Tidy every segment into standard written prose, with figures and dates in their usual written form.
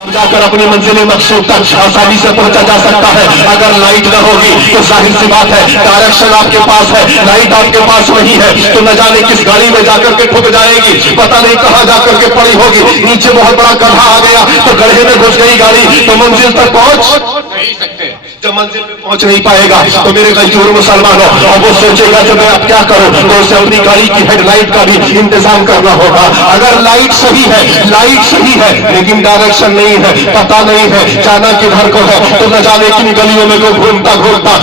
جا کر اپنی منزل مقصود تک آسانی سے پہنچا جا سکتا ہے۔ اگر لائٹ نہ ہوگی تو ظاہر سی بات ہے ڈائریکشن آپ کے پاس ہے، لائٹ آپ کے پاس نہیں ہے تو نہ جانے کس گاڑی میں جا کر کے ٹھک جائے گی، پتہ نہیں کہاں جا کر کے پڑی ہوگی، نیچے بہت بڑا گڑھا آ گیا تو گڑھے میں گھس گئی گاڑی تو منزل تک پہنچ نہیں سکتے، جب منزل میں پہنچ نہیں پائے گا تو میرے غیور مسلمانوں اور وہ سوچے گا کہ میں اب کیا کروں، تو اسے اپنی گاڑی کی ہیڈ لائٹ کا بھی انتظام کرنا ہوگا۔ اگر لائٹ صحیح ہے لیکن ڈائریکشن نہیں ہے، پتہ نہیں ہے جانا کدھر کو ہے تو نہ جانے کن گلیوں میں کو گھومتا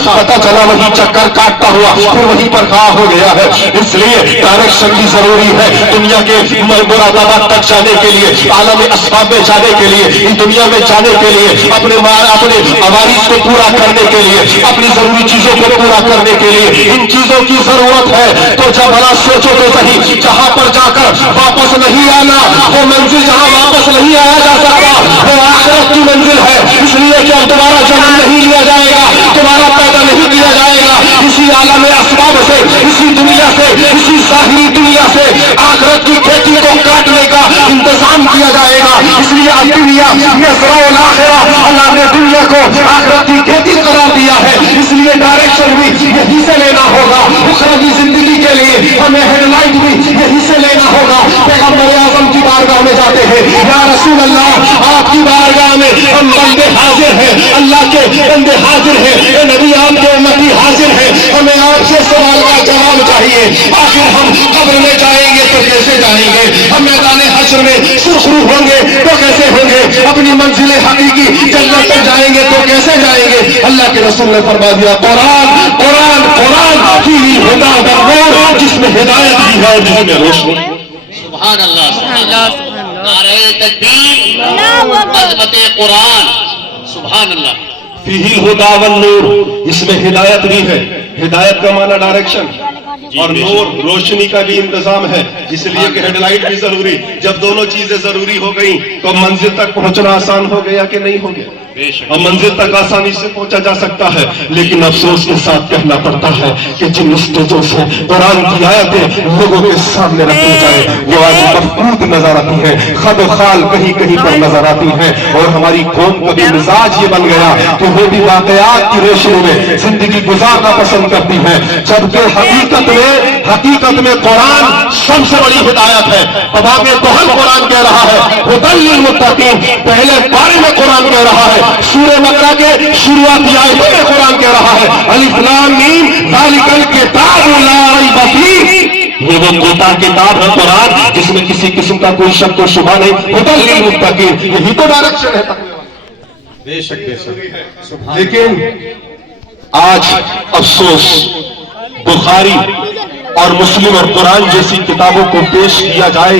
پتہ چلا وہی چکر کاٹتا ہوا پھر وہیں پر کھڑا ہو گیا ہے۔ اس لیے ڈائریکشن بھی ضروری ہے دنیا کے مراد آباد تک جانے کے لیے، عالم اسباب میں جانے کے لیے، اس دنیا میں جانے کے لیے، اپنے عوارض کو پورا کرنے کے لیے، اپنی ضروری چیزوں کو پورا کرنے کے لیے ان چیزوں کی ضرورت ہے۔ تو جب بھلا سوچو تو صحیح، جہاں پر جا کر واپس نہیں آنا، وہ منزل جہاں واپس نہیں آیا جا سکتا وہ آخرت کی منزل ہے۔ اس لیے کہ اب دوبارہ جنم نہیں لیا جائے گا، دوبارہ پیدا نہیں کیا جائے گا، اسی عالم اسباب سے، اسی دنیا سے، اسی ظاہری دنیا سے آخرت کی کھیتی کو کاٹنے کا انتظام کیا جائے گا۔ اس لیے دنیا یزرع الآخرہ، اللہ نے دنیا کو آخرت کی کھیتی قرار دیا ہے۔ اس لیے ڈائریکشن بھی یہی سے لینا ہوگا، اخروی زندگی کے لیے ہمیں ہیڈ لائٹ بھی یہی سے لینا ہوگا۔ پیغمبر اعظم کی بارگاہ میں جاتے ہیں، یا رسول اللہ آپ کی بارگاہ میں ہم بندے حاضر ہیں، اللہ کے بندے حاضر ہیں، اے نبی آپ کے امتی حاضر ہیں، ہمیں آپ سے سوال کا جواب چاہیے۔ آخر ہم قبر میں جائیں گے تو کیسے جائیں گے، ہم میدان حشر میں سرخرو ہوں گے تو کیسے ہوں گے، اپنی منزل حقیقی جنت تک جائیں گے تو کیسے جائیں گے۔ اللہ کے رسول نے فرما دیا قرآن قرآن قرآن فیہ ہدی ونور، جس میں ہدایت بھی ہے اور جس میں روشنی۔ سبحان اللہ سبحان اللہ، نعرہ تکبیر، عظمت قرآن، سبحان اللہ۔ فیہ الہدی والنور، اس میں ہدایت بھی ہے، ہدایت کا معنی ڈائریکشن اور نور روشنی کا بھی انتظام ہے، اس لیے کہ ہیڈ لائٹ بھی ضروری۔ جب دونوں چیزیں ضروری ہو گئیں تو منزل تک پہنچنا آسان ہو گیا کہ نہیں ہو گیا؟ اور منزل تک آسانی سے پہنچا جا سکتا ہے، لیکن افسوس کے ساتھ کہنا پڑتا ہے کہ جن اسٹیجوں سے قرآن کی آیتیں لوگوں کے سامنے رکھی جائے وہ آج مفقود نظر آتی ہیں، خد و خال کہیں کہیں پر نظر آتی ہیں، اور ہماری قوم کا بھی مزاج یہ بن گیا کہ وہ بھی واقعات کی روشنی میں زندگی گزارنا پسند کرتی ہیں، جبکہ حقیقت میں قرآن سب سے بڑی ہدایت ہے۔ باب دہل قرآن کہہ رہا ہے ہدی للمتقین، پہلے پارے میں قرآن کہہ رہا ہے، سورہ بقرہ کے شروعاتی آیتوں میں قرآن کہہ رہا ہے الف لام میم ذالک الکتاب لا ریب فیہ، یہ وہ کتاب ہے قرآن جس میں کسی قسم کا کوئی شک و شبہ نہیں، ہدی للمتقین، یہی تو ڈائریکشن ہے۔ بے شک بے شک، لیکن آج افسوس بخاری اور مسلم اور قرآن جیسی کتابوں کو پیش کیا جائے